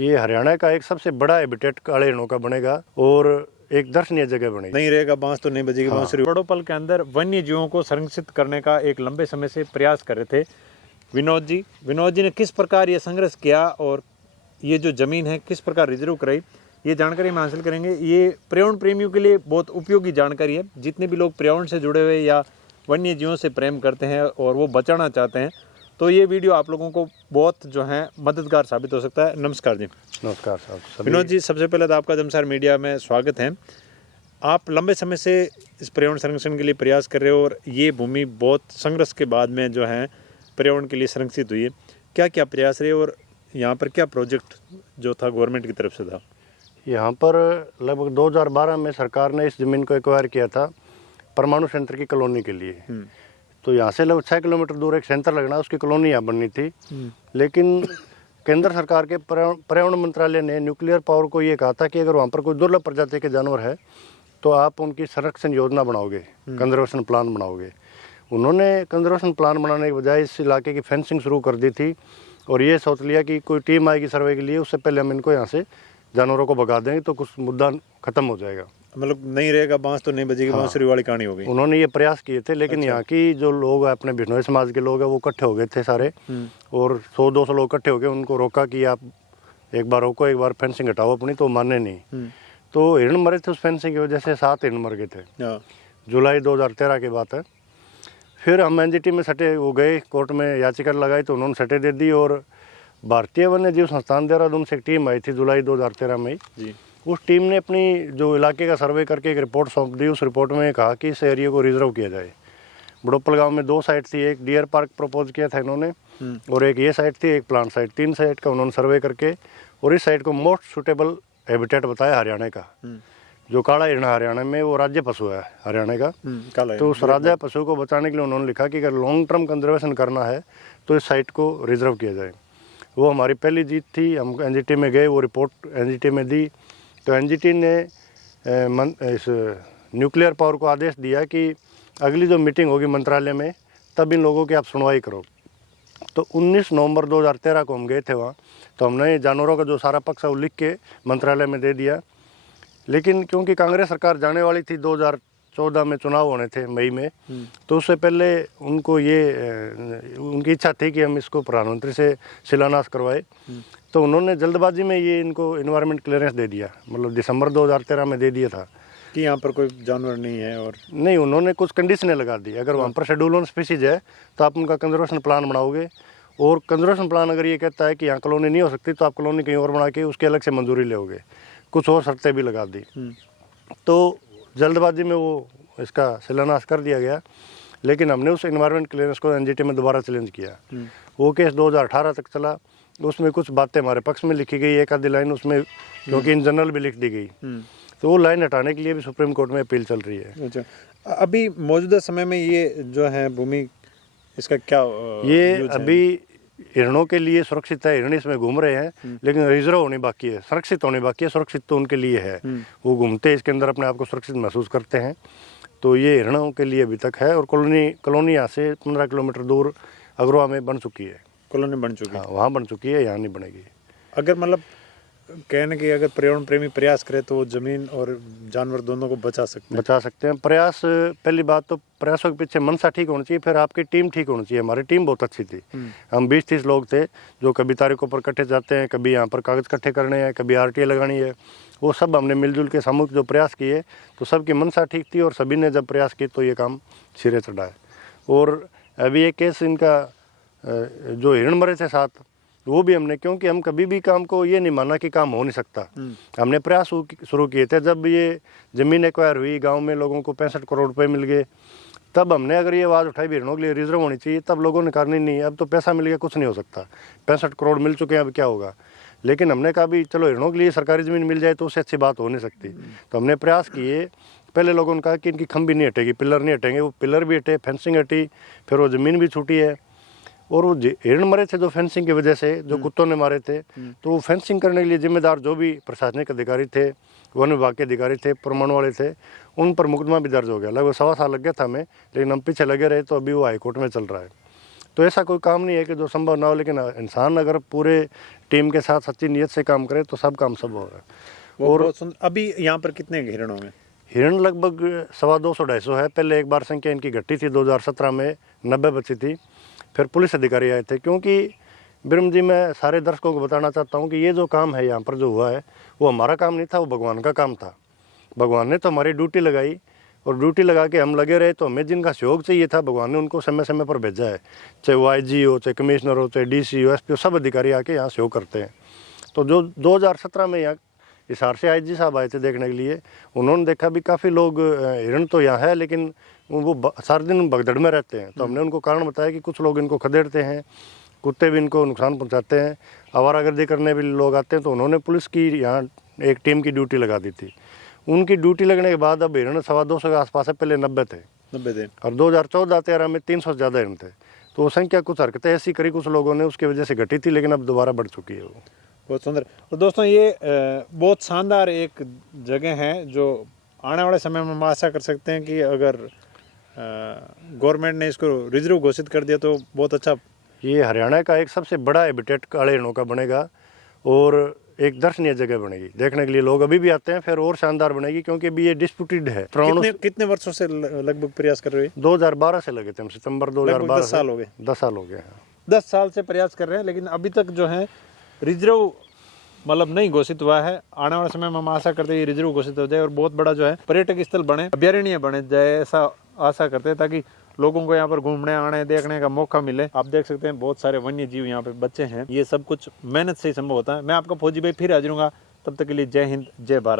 ये हरियाणा का एक सबसे बड़ा हैबिटेट काले हिरणों का बनेगा और एक दर्शनीय जगह बनेगी। नहीं रहेगा बांस तो नहीं बजेगी बांसुरी। बड़ोपल के अंदर वन्य जीवों को संरक्षित करने का एक लंबे समय से प्रयास कर रहे थे विनोद जी ने किस प्रकार ये संघर्ष किया और ये जो जमीन है किस प्रकार रिजर्व कराई, ये जानकारी हम हासिल करेंगे। ये पर्यावरण प्रेमियों के लिए बहुत उपयोगी जानकारी है। जितने भी लोग पर्यावरण से जुड़े हुए या वन्य जीवों से प्रेम करते हैं और वो बचाना चाहते हैं तो ये वीडियो आप लोगों को बहुत जो है मददगार साबित हो सकता है। नमस्कार जी। नमस्कार साहब। विनोद जी, सबसे पहले तो आपका जमसार मीडिया में स्वागत है। आप लंबे समय से इस पर्यावरण संरक्षण के लिए प्रयास कर रहे हो और ये भूमि बहुत संघर्ष के बाद में जो है पर्यावरण के लिए संरक्षित हुई है। क्या क्या प्रयास रहे और यहाँ पर क्या प्रोजेक्ट जो था गवर्नमेंट की तरफ से था? यहाँ पर लगभग 2012 में सरकार ने इस ज़मीन को एक्वायर किया था परमाणु सेंटर की कॉलोनी के लिए। तो यहाँ से लगभग 6 किलोमीटर दूर एक सेंटर लगना, उसकी कॉलोनी यहाँ बननी थी। लेकिन केंद्र सरकार के पर्यावरण मंत्रालय ने न्यूक्लियर पावर को ये कहा था कि अगर वहाँ पर कोई दुर्लभ प्रजाति के जानवर है तो आप उनकी संरक्षण योजना बनाओगे, कंजर्वेशन प्लान बनाओगे। उन्होंने कंजर्वेशन प्लान बनाने के बजाय इस इलाके की फेंसिंग शुरू कर दी थी और ये सोच लिया कि कोई टीम आएगी सर्वे के लिए, उससे पहले हम इनको यहाँ से जानवरों को भगा देंगे तो कुछ मुद्दा खत्म हो जाएगा। मतलब नहीं रहेगा बांस तो नहीं बजेगी, बांसुरी वाली कहानी हो गई। उन्होंने ये प्रयास किए थे, लेकिन यहाँ की जो लोग अपने बिश्नोई समाज के लोग हैं वो इकट्ठे हो गए थे सारे और 100-200 लोग इकट्ठे हो गए। उनको रोका कि आप एक बार रोको, एक बार फेंसिंग हटाओ अपनी, तो माने नहीं। तो हिरण मरे थे उस फेंसिंग की वजह से, 7 हिरण मर गए थे। जुलाई 2013 की बात है। फिर हम एनजीटी में सटे वो गए, कोर्ट में याचिका लगाई तो उन्होंने सटे दे दी और भारतीय वन्य जीव संस्थान देहरादून से एक टीम आई थी जुलाई 2013 में जी। उस टीम ने अपनी जो इलाके का सर्वे करके एक रिपोर्ट सौंप दी। उस रिपोर्ट में कहा कि इस एरिया को रिजर्व किया जाए। बड़ोपल गांव में 2 साइट थी, एक डियर पार्क प्रपोज किया था इन्होंने और एक ये साइट थी, एक प्लांट साइट। 3 साइट का उन्होंने सर्वे करके और इस साइट को मोस्ट सुटेबल हैबिटेट बताया हरियाणा का। जो काला हिरण हरियाणा में वो राज्य पशु है हरियाणा का। तो उस राज्य पशु को बचाने के लिए उन्होंने लिखा कि अगर लॉन्ग टर्म कंजर्वेशन करना है तो इस साइट को रिजर्व किया जाए। वो हमारी पहली जीत थी। हम एनजीटी में गए, वो रिपोर्ट एनजीटी में दी तो एनजीटी ने इस न्यूक्लियर पावर को आदेश दिया कि अगली जो मीटिंग होगी मंत्रालय में तब इन लोगों की आप सुनवाई करो। तो 19 नवंबर 2013 को हम गए थे वहाँ। तो हमने जानवरों का जो सारा पक्ष है वो लिख के मंत्रालय में दे दिया। लेकिन क्योंकि कांग्रेस सरकार जाने वाली थी, 2014 में चुनाव होने थे मई में, तो उससे पहले उनको उनकी इच्छा थी कि हम इसको प्रधानमंत्री से शिलान्यास करवाए। तो उन्होंने जल्दबाजी में ये इनको एनवायरनमेंट क्लियरेंस दे दिया, मतलब दिसंबर 2013 में दे दिया था कि यहाँ पर कोई जानवर नहीं है। और नहीं, उन्होंने कुछ कंडीशनें लगा दी। अगर वहाँ पर शेड्यूल वन स्पीसीज है तो आप उनका कंजर्वेशन प्लान बनाओगे और कंजर्वेशन प्लान अगर ये कहता है कि यहाँ कॉलोनी नहीं हो सकती तो आप कॉलोनी कहीं और बना के उसके अलग से मंजूरी लोगे। कुछ और शर्तें भी लगा दी। तो जल्दबाजी में वो इसका शिलान्यास कर दिया गया। लेकिन हमने उस एनवायरनमेंट क्लियरेंस को एनजीटी में दोबारा चैलेंज किया। वो केस 2018 तक चला। उसमें कुछ बातें हमारे पक्ष में लिखी गई, एक आधी लाइन उसमें क्योंकि इन जनरल भी लिख दी गई। तो वो लाइन हटाने के लिए भी सुप्रीम कोर्ट में अपील चल रही है। अच्छा, अभी मौजूदा समय में ये जो है भूमि, इसका क्या ये अभी हिरणों के लिए सुरक्षित है। हिरण इसमें घूम रहे हैं लेकिन रिजर्व होनी बाकी है, संरक्षित होनी बाकी है। सुरक्षित तो उनके लिए है, वो घूमते इसके अंदर अपने आप को सुरक्षित महसूस करते हैं। तो ये हिरणों के लिए अभी तक है और कॉलोनी यहाँ से 15 किलोमीटर दूर अग्रवा में बन चुकी है। कॉलोनी बन चुकी है? हाँ, वहाँ बन चुकी है, यहाँ नहीं बनेगी। अगर मतलब कहने की अगर पर्यावरण प्रेमी प्रयास करे तो वो जमीन और जानवर दोनों को बचा सकते हैं। प्रयास, पहली बात तो प्रयासों के पीछे मनसा ठीक होनी चाहिए, फिर आपकी टीम ठीक होनी चाहिए। हमारी टीम बहुत अच्छी थी। हम 20-30 लोग थे जो कभी तारीखों पर इकट्ठे जाते हैं, कभी यहाँ पर कागज़ इकट्ठे करने हैं, कभी आरटीए लगानी है। वो सब हमने मिलजुल के सामूहिक जो प्रयास किए तो सबकी मनसा ठीक थी और सभी ने जब प्रयास किए तो ये काम सिरे चढ़ा है। और अभी एक केस इनका जो हिरण मरे थे 7, वो भी हमने, क्योंकि हम कभी भी काम को ये नहीं माना कि काम हो नहीं सकता। हमने प्रयास शुरू किए थे। जब ये ज़मीन एक्वायर हुई, गांव में लोगों को 65 करोड़ रुपए मिल गए, तब हमने अगर ये आवाज़ उठाई भी हिरणों के लिए रिजर्व होनी चाहिए, तब लोगों ने कहा नहीं, अब तो पैसा मिल गया, कुछ नहीं हो सकता, 65 करोड़ मिल चुके हैं, अब क्या होगा। लेकिन हमने कहा भी चलो हिरणों के लिए सरकारी ज़मीन मिल जाए तो उससे अच्छी बात हो नहीं सकती। तो हमने प्रयास किए। पहले लोगों ने कहा कि इनकी खंभ भी नहीं हटेगी, पिलर नहीं हटेंगे। वो पिलर भी हटे, फेंसिंग हटी, फिर वो ज़मीन भी छूटी है। और वो हिरण मरे थे जो फेंसिंग की वजह से, जो कुत्तों ने मारे थे, तो वो फेंसिंग करने के लिए जिम्मेदार जो भी प्रशासनिक अधिकारी थे, वन विभाग के अधिकारी थे, परमाणु वाले थे, उन पर मुकदमा भी दर्ज हो गया। लगभग 1.25 साल लग गया था हमें, लेकिन हम पीछे लगे रहे तो अभी वो हाईकोर्ट में चल रहा है। तो ऐसा कोई काम नहीं है कि जो संभव ना हो, लेकिन इंसान अगर पूरे टीम के साथ सच्ची नीयत से काम करे तो सब काम संभव होगा। और बहुत सुंदर। अभी यहाँ पर कितने हिरण होंगे? हिरण लगभग 250-250 है। पहले एक बार संख्या इनकी घटी थी, 2017 में 90 बची थी। फिर पुलिस अधिकारी आए थे, क्योंकि ब्रह्म जी मैं सारे दर्शकों को बताना चाहता हूँ कि ये जो काम है यहाँ पर जो हुआ है वो हमारा काम नहीं था, वो भगवान का काम था। भगवान ने तो हमारी ड्यूटी लगाई और ड्यूटी लगा के हम लगे रहे, तो हमें जिनका सहयोग चाहिए था भगवान ने उनको समय समय पर भेजा है। चाहे वो IG हो, चाहे कमिश्नर हो, चाहे DC हो, SP हो, सब अधिकारी आके यहाँ सहयोग करते हैं। तो जो 2017 में यहाँ हिसार से IG साहब आए थे देखने के लिए, उन्होंने देखा भी काफ़ी लोग हिरण तो यहाँ है लेकिन वो सारे दिन भगदड़ में रहते हैं। तो हमने उनको कारण बताया कि कुछ लोग इनको खदेड़ते हैं, कुत्ते भी इनको नुकसान पहुँचाते हैं, आवारागर्दी करने भी लोग आते हैं। तो उन्होंने पुलिस की यहाँ एक टीम की ड्यूटी लगा दी थी। उनकी ड्यूटी लगने के बाद अब हिरण 250 के आसपास है, पहले 90 थे और 2014-13 में 300 से ज़्यादा हिरण थे। तो वो संख्या कुछ हरकतें ऐसी करी कुछ लोगों ने, उसकी वजह से घटी थी, लेकिन अब दोबारा बढ़ चुकी है वो। बहुत सुंदर। और दोस्तों ये बहुत शानदार एक जगह है जो आने वाले समय में हम आशा कर सकते हैं कि अगर गवर्नमेंट ने इसको रिजर्व घोषित कर दिया तो बहुत अच्छा। ये हरियाणा का एक सबसे बड़ा हैबिटेट काले हिरणों का बनेगा और एक दर्शनीय जगह बनेगी। देखने के लिए लोग अभी भी आते हैं, फिर और शानदार बनेगी, क्योंकि अभी ये डिस्प्यूटेड है। कितने वर्षों से लगभग प्रयास कर रहे हैं? 2012 से लगे थे हम, सितंबर 2012 10 साल हो गए। 10 साल हो गए। 10 साल से प्रयास कर रहे हैं, लेकिन अभी तक जो है रिजर्व मतलब नहीं घोषित हुआ है। आने वाले समय में हम आशा करते हैं ये रिजर्व घोषित हो जाए और बहुत बड़ा जो है पर्यटक स्थल बने, अभ्यारण्य बने जाए, ऐसा आशा करते हैं, ताकि लोगों को यहाँ पर घूमने आने देखने का मौका मिले। आप देख सकते हैं बहुत सारे वन्य जीव यहाँ पे बच्चे हैं। ये सब कुछ मेहनत से ही संभव होता है। मैं आपका फौजी भाई फिर हाजिर हूँगा, तब तक के लिए जय हिंद, जय भारत।